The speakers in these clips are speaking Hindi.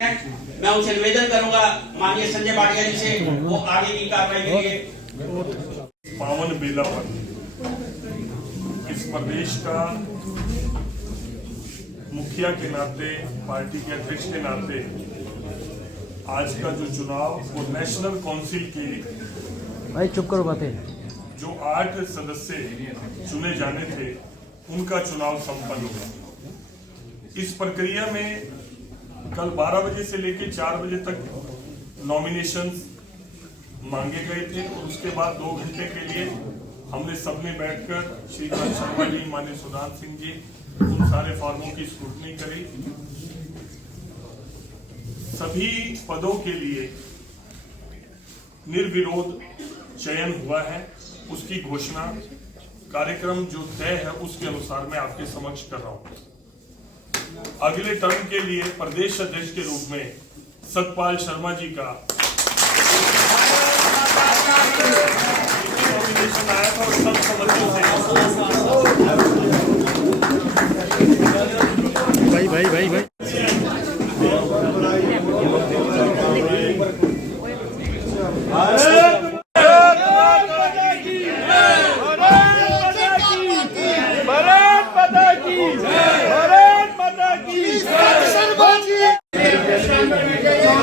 मैं उनसे निवेदन करूंगा माननीय संजय भाटिया जी से वो आगे की कार्रवाई के लिए। पावन बेला पर इस प्रदेश का मुखिया के नाते, पार्टी के अध्यक्ष के नाते आज का जो चुनाव वो नेशनल काउंसिल के भाई चुप करो बातें। जो 8 सदस्य चुने जाने थे उनका चुनाव संपन्न हुआ। इस प्रक्रिया में कल 12 बजे से लेकर 4 बजे तक नॉमिनेशंस मांगे गए थे और उसके बाद 2 घंटे के लिए हमने सबने बैठकर श्रीकांत शर्मा जी, माननीय सुधांशु सिंह जी, उन सारे फॉर्मों की स्क्रूटनी करी। सभी पदों के लिए निर्विरोध चयन हुआ है। उसकी घोषणा कार्यक्रम जो तय है उसके अनुसार मैं आपके समक्ष कर रहा हूं। अगले टर्म के लिए प्रदेश अध्यक्ष के रूप में सतपाल शर्मा जी का नॉमिनेशन आया था और सब सदस्यों से भाई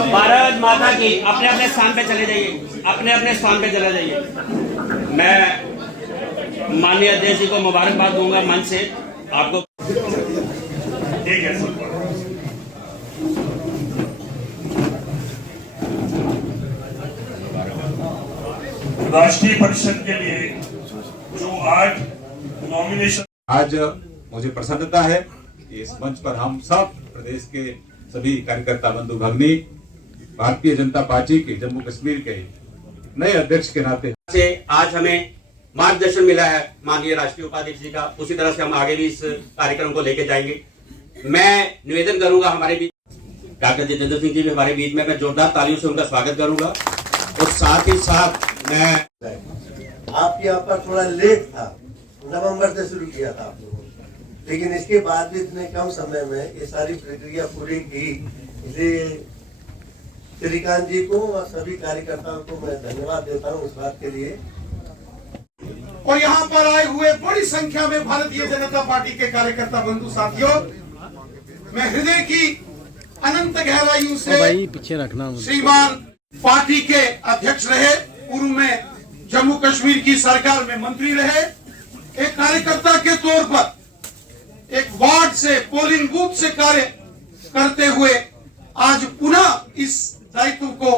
भारत माता की। अपने अपने स्थान पे चले जाइए, अपने अपने स्थान पे चले जाइए। मैं माननीय अध्यक्ष जी को मुबारकबाद दूंगा मंच से आपको। ठीक है। राष्ट्रीय परिषद के लिए जो 8 नॉमिनेशन, आज मुझे प्रसन्नता है कि इस मंच पर हम सब प्रदेश के सभी कार्यकर्ता बंधु भगिनी भारतीय जनता पार्टी के जम्मू कश्मीर के नए अध्यक्ष के नाते से आज हमें मार्गदर्शन मिला है माननीय राष्ट्रीय उपाध्यक्ष जी का। उसी तरह से हम आगे भी इस कार्यक्रम को लेकर जाएंगे। मैं निवेदन करूंगा हमारे बीच डॉक्टर जितेंद्र सिंह जी भी हमारे बीच में, मैं जोरदार तालियों से उनका स्वागत करूंगा। और साथ ही साथ मैं आपके यहाँ पर थोड़ा लेट था, नवंबर से शुरू किया था आप लोगों ने, लेकिन इसके बाद भी इतने कम समय में ये सारी प्रक्रिया पूरी की, इसलिए श्रीकांत जी को और सभी कार्यकर्ताओं को मैं धन्यवाद देता हूँ इस बात के लिए। और यहाँ पर आए हुए बड़ी संख्या में भारतीय जनता पार्टी के कार्यकर्ता बंधु साथियों, मैं हृदय की अनंत गहराइयों से भाई पीछे रखना। श्रीमान पार्टी के अध्यक्ष रहे, पूर्व में जम्मू कश्मीर की सरकार में मंत्री रहे, एक कार्यकर्ता के तौर पर एक वार्ड से, पोलिंग बूथ से कार्य करते हुए आज पुनः इस दायित्व को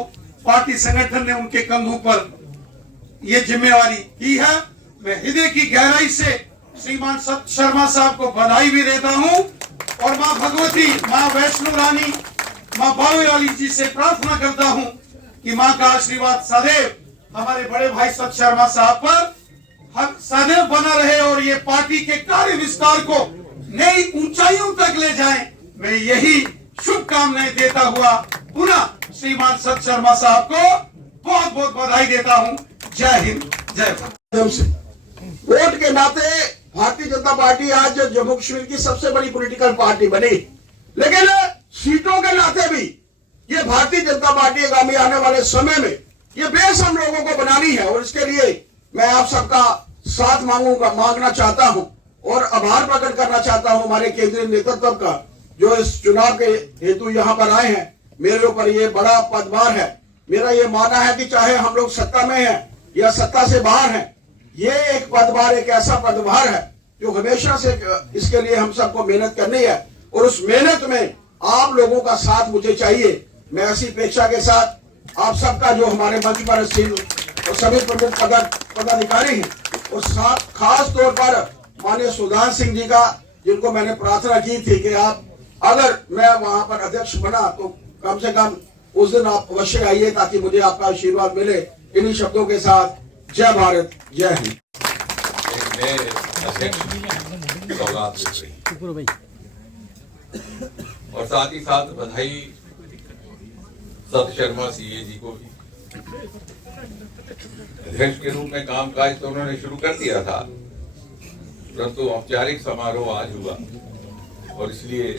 पार्टी संगठन ने उनके कंधों पर ये जिम्मेवारी की है। मैं हृदय की गहराई से श्रीमान सत शर्मा साहब को बधाई भी देता हूं और मां भगवती, मां वैष्णो रानी, मां बावे वाली जी से प्रार्थना करता हूं कि मां का आशीर्वाद सदैव हमारे बड़े भाई सत शर्मा साहब पर सदैव बना रहे और ये पार्टी के कार्य विस्तार को नई ऊंचाइयों तक ले जाएं। मैं यही शुभकामनाएं देता हुआ पुनः श्रीमान सत शर्मा साहब को बहुत बहुत बधाई देता हूं। जय हिंद, जय भारत। वोट के नाते भारतीय जनता पार्टी आज जम्मू कश्मीर की सबसे बड़ी पॉलिटिकल पार्टी बनी, लेकिन सीटों के नाते भी ये भारतीय जनता पार्टी आगामी आने वाले समय में ये बेस हम लोगों को बनानी है और इसके लिए मैं आप सबका साथ मांगना चाहता हूं और आभार प्रकट करना चाहता हूं हमारे केंद्रीय नेतृत्व का, जो इस चुनाव के हेतु यहाँ पर आए हैं। मेरे ऊपर ये बड़ा पदभार है। मेरा ये मानना है कि चाहे हम लोग सत्ता में हैं या सत्ता से बाहर हैं, ये एक पदभार, एक ऐसा पदभार है जो हमेशा से इसके लिए हम सबको मेहनत करनी है और उस मेहनत में आप लोगों का साथ मुझे चाहिए। मैं ऐसी अपेक्षा के साथ आप सबका, जो हमारे मंच पर और सभी प्रमुख पदाधिकारी हैं और साथ खास तौर पर माननीय सुधांशु सिंह जी का, जिनको मैंने प्रार्थना की थी कि आप अगर मैं वहां पर अध्यक्ष बना तो कम से कम उस दिन आप अवश्य आइए ताकि मुझे आपका आशीर्वाद मिले। इन्हीं शब्दों के साथ जय भारत, जय हिंद। और साथ ही साथ बधाई सत शर्मा सीए जी को भी। अध्यक्ष के रूप में कामकाज तो उन्होंने शुरू कर दिया था, परंतु औपचारिक समारोह आज हुआ और इसलिए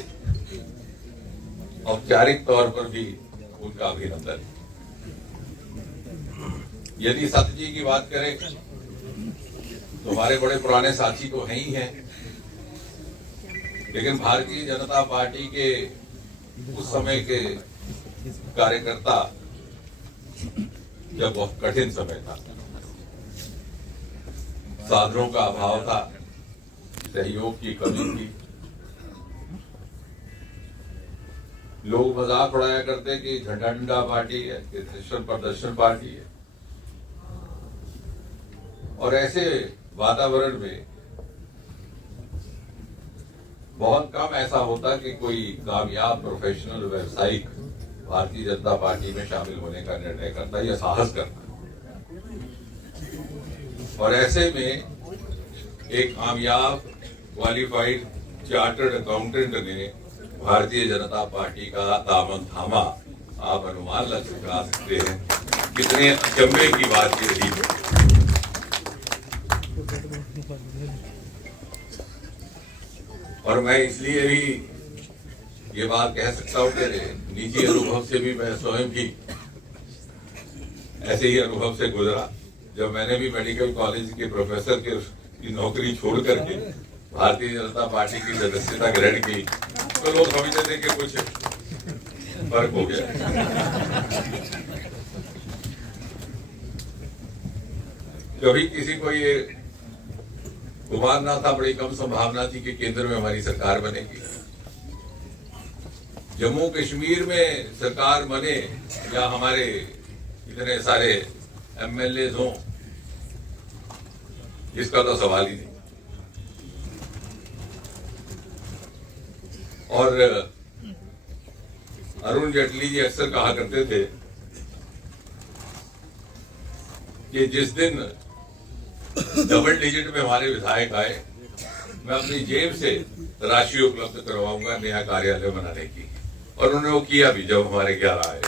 औपचारिक तौर पर भी उनका अभिनंदन। यदि सत्य जी की बात करें तो हमारे बड़े पुराने साथी तो हैं ही हैं, लेकिन भारतीय जनता पार्टी के उस समय के कार्यकर्ता जब बहुत कठिन समय था, साधनों का अभाव था, सहयोग की कमी थी, लोग मजाक उड़ाया करते कि झंडा डंडा पार्टी है, कि दर्शन प्रदर्शन पार्टी है। और ऐसे वातावरण में बहुत कम ऐसा होता कि कोई कामयाब प्रोफेशनल व्यावसायिक भारतीय जनता पार्टी में शामिल होने का निर्णय करता या साहस करता। और ऐसे में एक कामयाब क्वालिफाइड चार्टर्ड अकाउंटेंट ने भारतीय जनता पार्टी का दामन थामा। आप अनुमान लगा सकते हैं कितने अचंभे की बात ये रही है। और मैं इसलिए भी ये बात कह सकता हूं कि निजी अनुभव से भी मैं स्वयं भी ऐसे ही अनुभव से गुजरा। जब मैंने भी मेडिकल कॉलेज के प्रोफेसर की नौकरी छोड़ करके भारतीय जनता पार्टी की सदस्यता ग्रहण की तो लोग समझते थे कि कुछ फर्क हो गया। कभी किसी को ये गुमान ना था, बड़ी कम संभावना थी कि केंद्र में हमारी सरकार बनेगी। जम्मू कश्मीर में सरकार बने या हमारे इतने सारे एमएलए हों, इसका तो सवाल ही नहीं। और अरुण जेटली जी अक्सर कहा करते थे कि जिस दिन डबल डिजिट में हमारे विधायक आए, मैं अपनी जेब से राशि उपलब्ध करवाऊंगा नया कार्यालय बनाने की। और उन्होंने वो किया भी जब हमारे 11 आए।